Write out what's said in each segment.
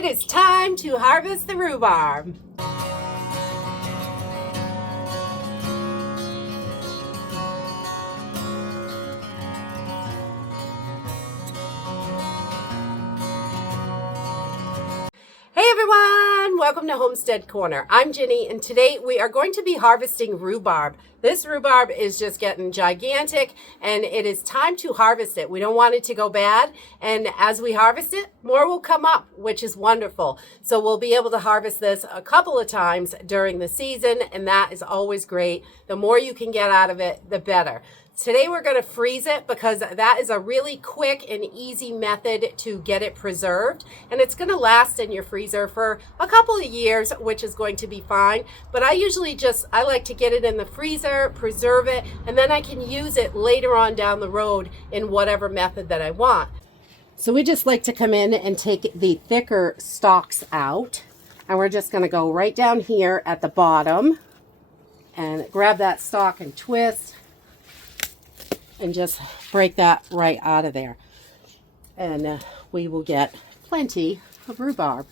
It is time to harvest the rhubarb. Hey everyone, welcome to Homestead Corner. I'm Ginny, and today we are going to be harvesting rhubarb. This rhubarb is just getting gigantic, and it is time to harvest it. We don't want it to go bad, and as we harvest it, more will come up, which is wonderful. So we'll be able to harvest this a couple of times during the season, and that is always great. The more you can get out of it, the better. Today we're going to freeze it because that is a really quick and easy method to get it preserved, and it's going to last in your freezer for a couple of years, which is going to be fine. But I like to get it in the freezer, preserve it, and then I can use it later on down the road in whatever method that I want. So we just like to come in and take the thicker stalks out, and we're just going to go right down here at the bottom and grab that stalk and twist and just break that right out of there. And we will get plenty of rhubarb.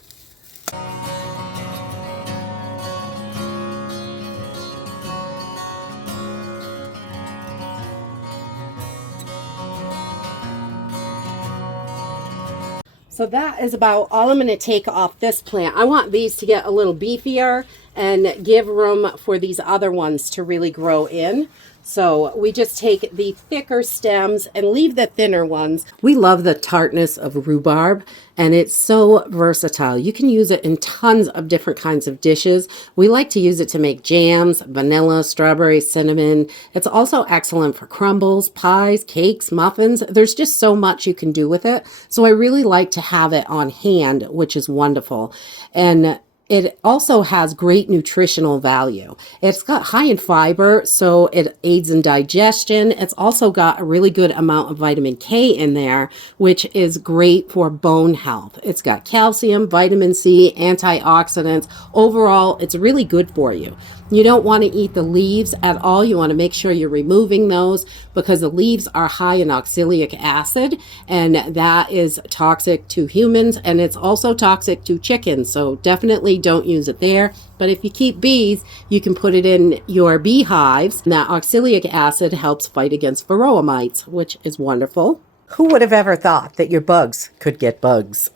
So that is about all I'm going to take off this plant. I want these to get a little beefier and give room for these other ones to really grow in. So we just take the thicker stems and leave the thinner ones. We love the tartness of rhubarb, and it's so versatile. You can use it in tons of different kinds of dishes. We like to use it to make jams, vanilla, strawberry, cinnamon. It's also excellent for crumbles, pies, cakes, muffins. There's just so much you can do with it. So I really like to have it on hand, which is wonderful. And it also has great nutritional value. It's got high in fiber, so it aids in digestion. It's also got a really good amount of vitamin K in there, which is great for bone health. It's got calcium, vitamin C, antioxidants. Overall, it's really good for you. You don't want to eat the leaves at all. You want to make sure you're removing those because the leaves are high in oxalic acid, and that is toxic to humans, and it's also toxic to chickens. So definitely don't use it there. But if you keep bees, you can put it in your beehives. And that oxalic acid helps fight against varroa mites, which is wonderful. Who would have ever thought that your bugs could get bugs?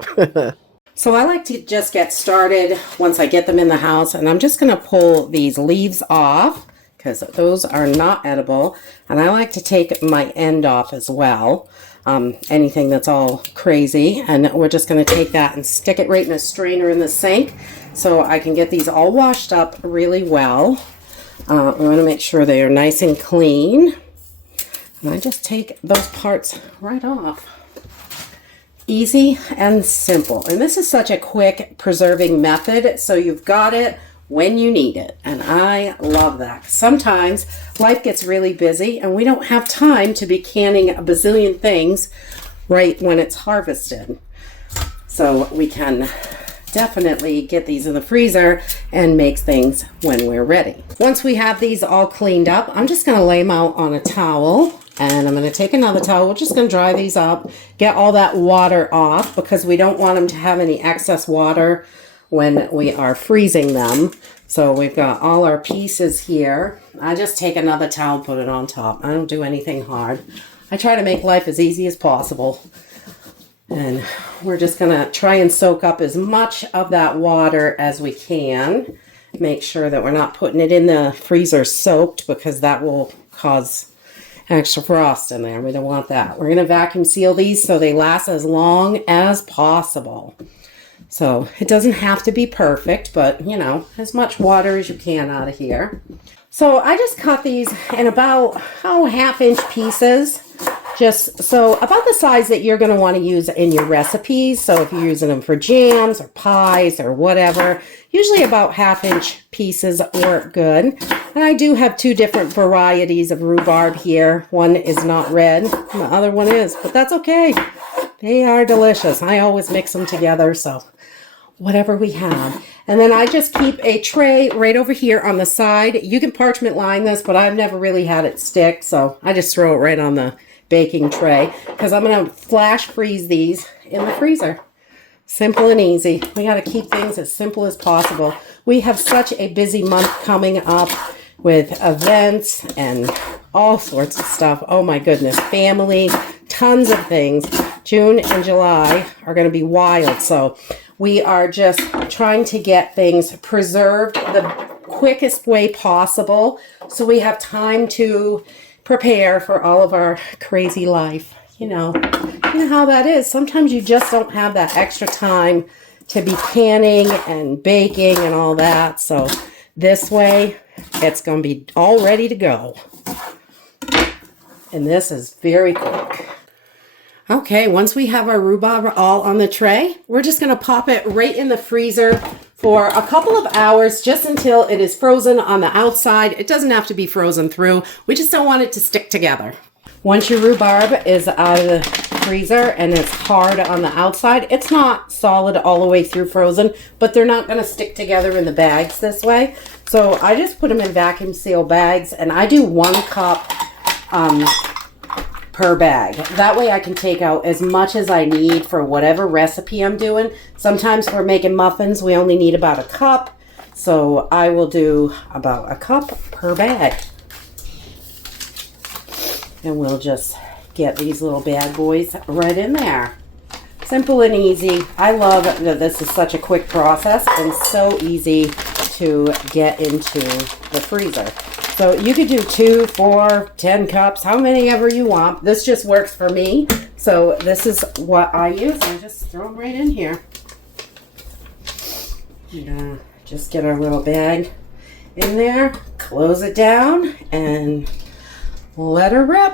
So I like to just get started once I get them in the house, and I'm just going to pull these leaves off because those are not edible, and I like to take my end off as well, anything that's all crazy, and we're just going to take that and stick it right in a strainer in the sink so I can get these all washed up really well. I want to make sure they are nice and clean, and I just take those parts right off. Easy and simple. And this is such a quick preserving method, so you've got it when you need it. And I love that. Sometimes life gets really busy and we don't have time to be canning a bazillion things right when it's harvested. So we can definitely get these in the freezer and make things when we're ready. Once we have these all cleaned up, I'm just going to lay them out on a towel. And I'm going to take another towel. We're just going to dry these up, get all that water off because we don't want them to have any excess water when we are freezing them. So we've got all our pieces here. I just take another towel, put it on top. I don't do anything hard. I try to make life as easy as possible. And we're just going to try and soak up as much of that water as we can. Make sure that we're not putting it in the freezer soaked because that will cause extra frost in there. We don't want that. We're going to vacuum seal these so they last as long as possible. So it doesn't have to be perfect, but you know, as much water as you can out of here. So I just cut these in about half-inch pieces, just so about the size that you're going to want to use in your recipes. So if you're using them for jams or pies or whatever, usually about half-inch pieces work good. And I do have two different varieties of rhubarb here. One is not red, and the other one is, but that's okay. They are delicious. I always mix them together, so whatever we have. And then I just keep a tray right over here on the side. You can parchment line this, but I've never really had it stick, so I just throw it right on the baking tray because I'm going to flash freeze these in the freezer. Simple and easy. We got to keep things as simple as possible. We have such a busy month coming up with events and all sorts of stuff. Oh my goodness, family, tons of things. June and July are going to be wild. So we are just trying to get things preserved the quickest way possible so we have time to prepare for all of our crazy life. You know how that is. Sometimes you just don't have that extra time to be canning and baking and all that. So this way, it's going to be all ready to go. And this is very quick. Okay, once we have our rhubarb all on the tray, we're just going to pop it right in the freezer for a couple of hours, just until it is frozen on the outside. It doesn't have to be frozen through. We just don't want it to stick together. Once your rhubarb is out of the freezer and it's hard on the outside, it's not solid all the way through frozen, but they're not going to stick together in the bags this way. So I just put them in vacuum seal bags, and I do 1 cup per bag. That way I can take out as much as I need for whatever recipe I'm doing. Sometimes if we're making muffins, we only need about 1 cup. So I will do about 1 cup per bag. And we'll just get these little bad boys right in there. Simple and easy. I love that this is such a quick process and so easy to get into the freezer. So you could do 2, 4, 10 cups, how many ever you want. This just works for me. So this is what I use. I just throw them right in here. And, just get our little bag in there, close it down, and let her rip.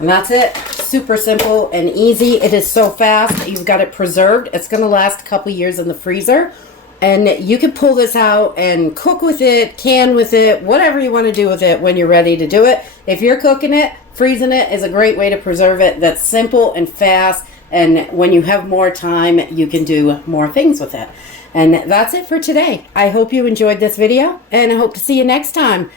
And that's it. Super simple and easy. It is so fast. You've got it preserved. It's going to last a couple years in the freezer. And you can pull this out and cook with it, can with it, whatever you want to do with it when you're ready to do it. If you're cooking it, freezing it is a great way to preserve it. That's simple and fast. And when you have more time, you can do more things with it. And that's it for today. I hope you enjoyed this video, and I hope to see you next time.